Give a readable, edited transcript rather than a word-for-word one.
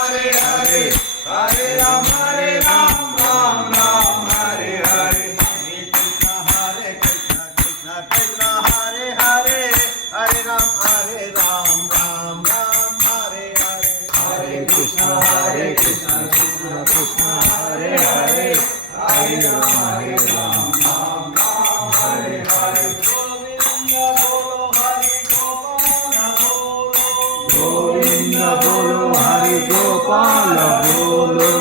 Hare Hare, Hare Ram, Ram Ram, Hare Hare. Hare Krishna, Krishna Krishna, Hare Hare, Hare Ram, Ram Ram, Hare Hare. Hare Krishna, Krishna Krishna, Hare Hare, Hare Ram, Ram Hare Hare. Govinda bolo, Hari Gopala bolo.